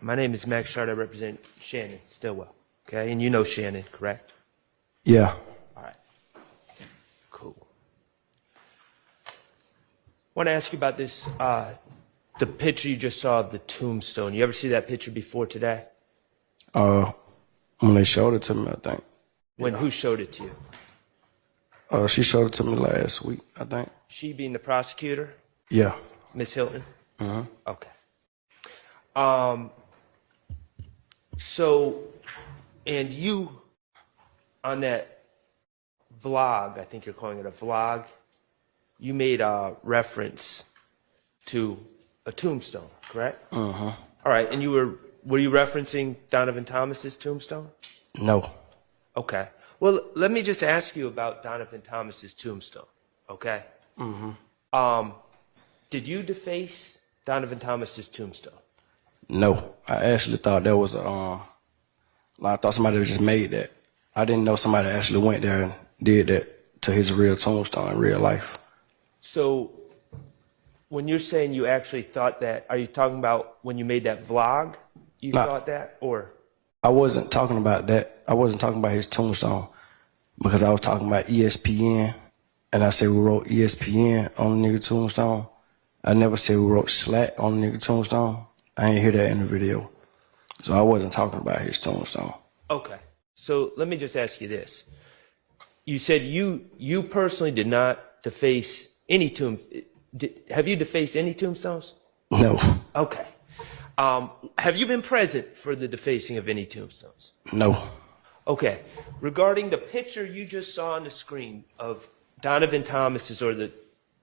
My name is Max Schardt. I represent Shannon Stillwell. Okay, and you know Shannon, correct? Yeah. All right. Cool. I want to ask you about this, the picture you just saw of the tombstone. You ever see that picture before today? When they showed it to me, I think. When who showed it to you? She showed it to me last week, I think. She being the prosecutor? Yeah. Miss Hilton? Mm-hmm. Okay. So, and you, on that vlog, I think you're calling it a vlog, you made a reference to a tombstone, correct? Uh-huh. All right, and were you referencing Donovan Thomas's tombstone? No. Okay. Well, let me just ask you about Donovan Thomas's tombstone, okay? Mm-hmm. Did you deface Donovan Thomas's tombstone? No. I actually thought that was I thought somebody just made that. I didn't know somebody actually went there and did that to his real tombstone in real life. So when you're saying you actually thought that, are you talking about when you made that vlog, you thought that, or? I wasn't talking about that. I wasn't talking about his tombstone because I was talking about ESPN, and I said we wrote ESPN on the nigga tombstone. I never said we wrote SLATT on the nigga tombstone. I ain't hear that in the video. So I wasn't talking about his tombstone. Okay. So let me just ask you this. You said you personally did not deface any have you defaced any tombstones? No. Okay. Have you been present for the defacing of any tombstones? No. Okay. Regarding the picture you just saw on the screen of Donovan Thomas's, or the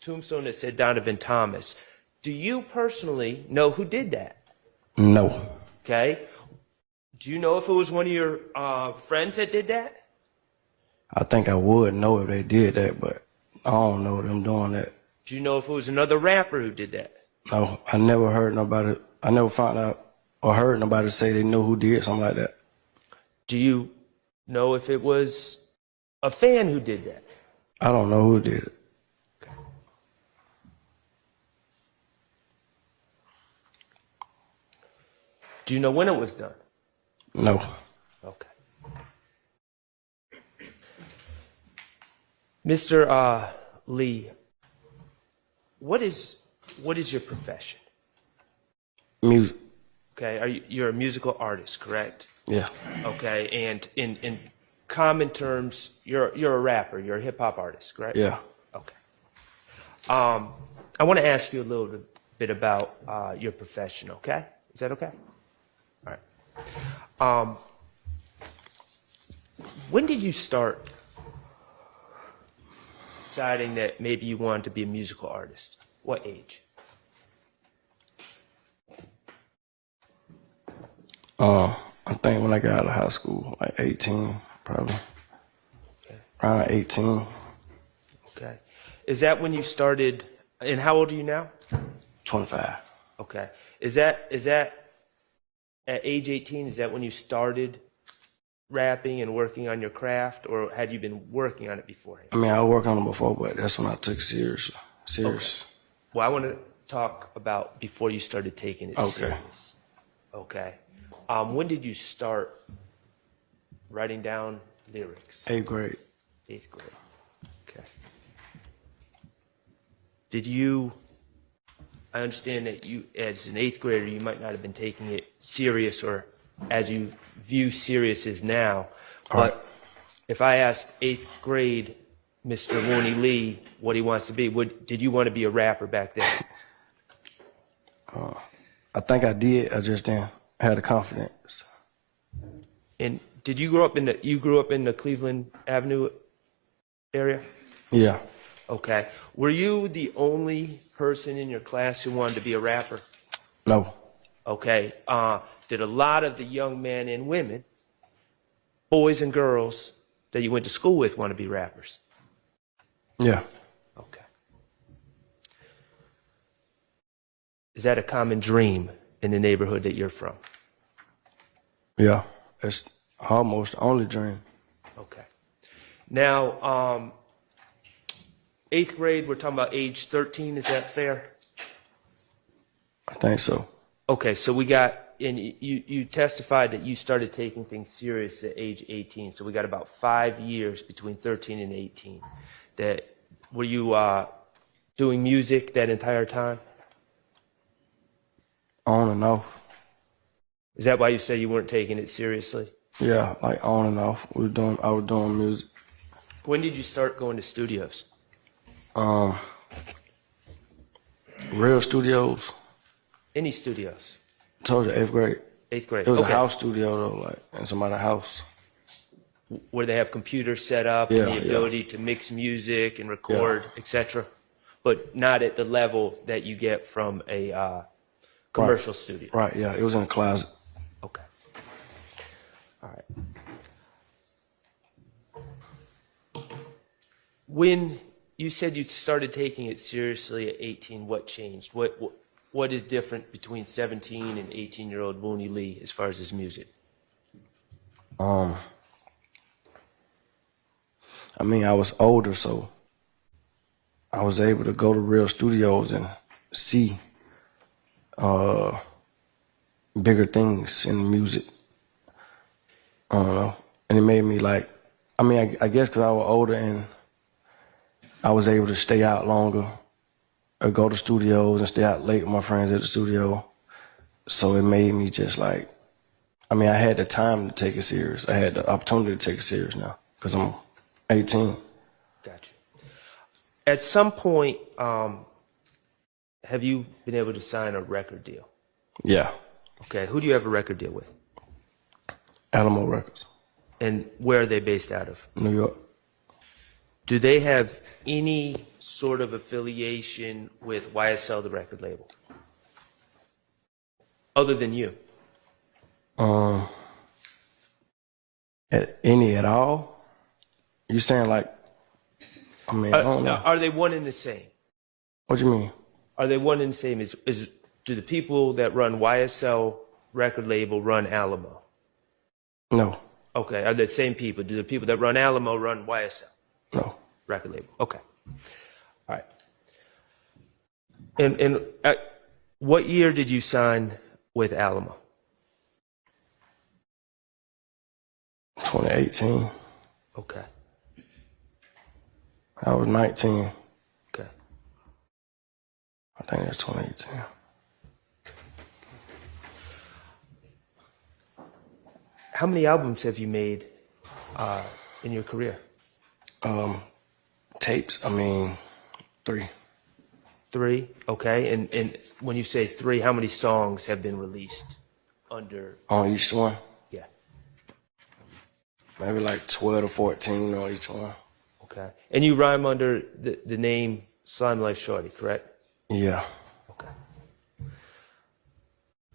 tombstone that said Donovan Thomas, do you personally know who did that? No. Okay. Do you know if it was one of your friends that did that? I think I would know if they did that, but I don't know them doing that. Do you know if it was another rapper who did that? No, I never heard nobody. I never found out or heard nobody say they knew who did something like that. Do you know if it was a fan who did that? I don't know who did it. Okay. Do you know when it was done? No. Okay. Mr. Lee, what is your profession? Music. Okay, you're a musical artist, correct? Yeah. Okay, and in common terms, you're a rapper, you're a hip hop artist, correct? Yeah. Okay. I want to ask you a little bit about your profession, okay? Is that okay? All right. When did you start deciding that maybe you wanted to be a musical artist? What age? I think when I got out of high school, like 18, probably. Okay. Around 18. Okay. Is that when you started, and how old are you now? 25. Okay. Is that at age 18, is that when you started rapping and working on your craft, or had you been working on it beforehand? I mean, I worked on it before, but that's when I took it serious. Okay. Well, I want to talk about before you started taking it serious. Okay. When did you start writing down lyrics? 8th grade. 8th grade. Okay. Did you, I understand that you, as an 8th grader, you might not have been taking it serious, or as you view serious as now, but if I asked 8th grade Mr. Wunnie Lee what he wants to be, did you want to be a rapper back then? I think I did. I just didn't have the confidence. And did you grow up in the Cleveland Avenue area? Yeah. Okay. Were you the only person in your class who wanted to be a rapper? No. Okay. Did a lot of the young men and women, boys and girls that you went to school with, want to be rappers? Yeah. Okay. Is that a common dream in the neighborhood that you're from? Yeah. It's almost the only dream. Okay. Now, 8th grade, we're talking about age 13, is that fair? I think so. Okay, so we got and you testified that you started taking things serious at age 18. So we got about 5 years between 13 and 18. That were you doing music that entire time? On and off. Is that why you say you weren't taking it seriously? Yeah, like on and off. I was doing music. When did you start going to studios? Real studios. Any studios? Told you 8th grade. 8th grade. It was okay. a house studio though, like in somebody's house. Where they have computers set up Yeah, and the ability to mix music and record, etc. But not at the level that you get from a commercial studio. Right, yeah. It was in a closet. Okay. All right. When you said you started taking it seriously at 18, what changed? What is different between 17 and 18-year-old Wunnie Lee as far as his music? I mean, I was older, so I was able to go to real studios and see bigger things in music. I don't know. And it made me like, I mean, I guess because I was older and I was able to stay out longer or go to studios and stay out late with my friends at the studio. So it made me just like, I mean, I had the time to take it serious. I had the opportunity to take it serious now because I'm 18. Gotcha. At some point, have you been able to sign a record deal? Yeah. Okay. Who do you have a record deal with? Alamo Records. And where are they based out of? New York. Do they have any sort of affiliation with YSL, the record label? Other than you? At all? You saying like, I mean, I don't know. Are they one and the same? What you mean? Are they one and the same? Do the people that run YSL record label run Alamo? No. Okay. Are they the same people? Do the people that run Alamo run YSL? No. Record label. Okay. All right. And what year did you sign with Alamo? 2018. Okay. I was 19. Okay. I think that's 2018. How many albums have you made in your career? Tapes, I mean, 3. 3. Okay. And when you say 3, how many songs have been released under? On each one? Yeah. Maybe like 12 to 14 on each one. Okay. And you rhyme under the name SlimeLife Shawty, correct? Yeah. Okay.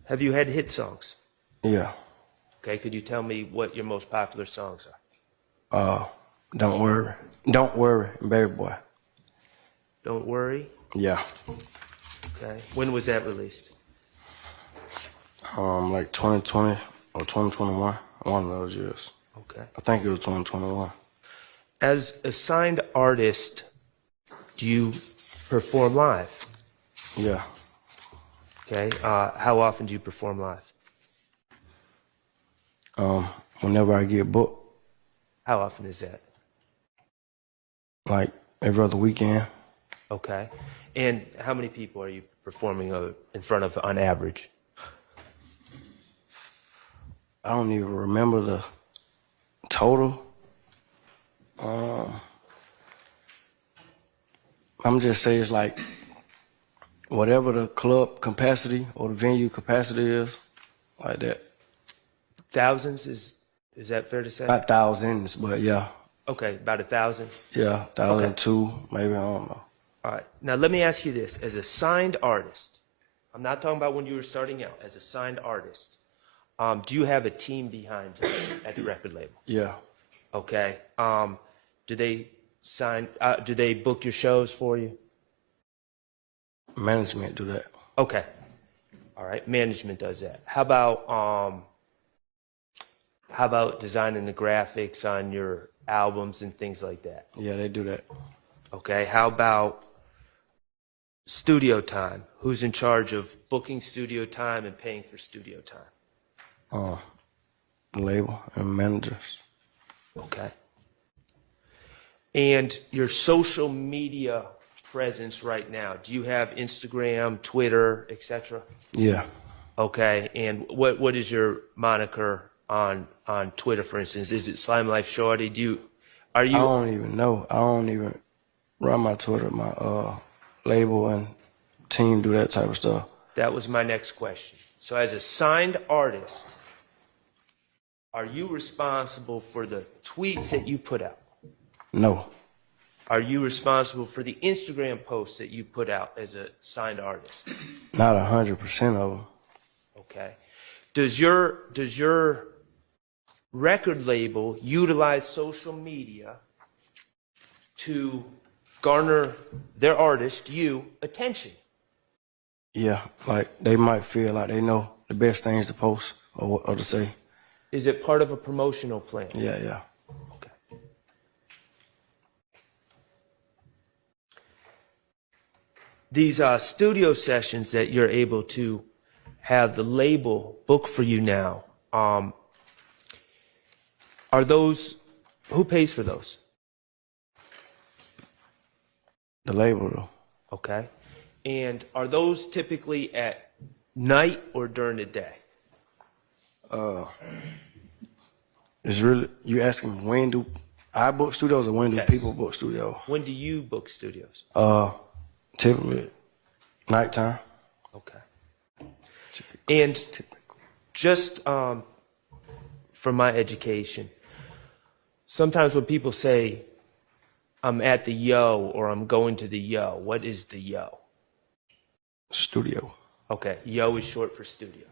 Have you had hit songs? Yeah. Okay. Could you tell me what your most popular songs are? Don't Worry. Don't Worry, Baby Boy. Don't Worry? Yeah. Okay. When was that released? Like 2020 or 2021, one of those years. Okay. I think it was 2021. As a signed artist, do you perform live? Yeah. Okay. How often do you perform live? Whenever I get booked, How often is that? like every other weekend. Okay. And how many people are you performing in front of on average? I don't even remember the total. I'm just saying it's like whatever the club capacity or the venue capacity is, like that. Thousands, is that fair to say? Not thousands, but yeah. Okay, about 1,000. Yeah, 1,002, maybe, I don't know. All right. Now let me ask you this: as a signed artist, I'm not talking about when you were starting out. As a signed artist, do you have a team behind you at the record label? Yeah. Okay. Do they sign? Do they book your shows for you? Management do that. Okay. All right. Management does that. How about designing the graphics on your albums and things like that? Yeah, they do that. Okay. How about studio time? Who's in charge of booking studio time and paying for studio time? the label and managers. Okay. And your social media presence right now, do you have Instagram, Twitter, etc.? Yeah. Okay. And what is your moniker on Twitter, for instance? Is it SlimeLife Shawty? I don't even know. I don't even run my Twitter. My label and team do that type of stuff. That was my next question. So as a signed artist, are you responsible for the tweets that you put out? No. Are you responsible for the Instagram posts that you put out as a signed artist? Not 100% of them. Okay. Does your record label utilize social media to garner their artist, you, attention? Yeah, like they might feel like they know the best things to post or to say. Is it part of a promotional plan? Yeah, yeah. Okay. These studio sessions that you're able to have the label book for you now, are those, who pays for those? The label, though. Okay. And are those typically at night or during the day? It's really, you asking when do I book studios or when do Yes. people book studios? When do you book studios? Typically nighttime. Okay. And just for my education, sometimes when people say, I'm at the Yo or I'm going to the Yo, what is the Yo? Studio. Okay, Yo is short for studio.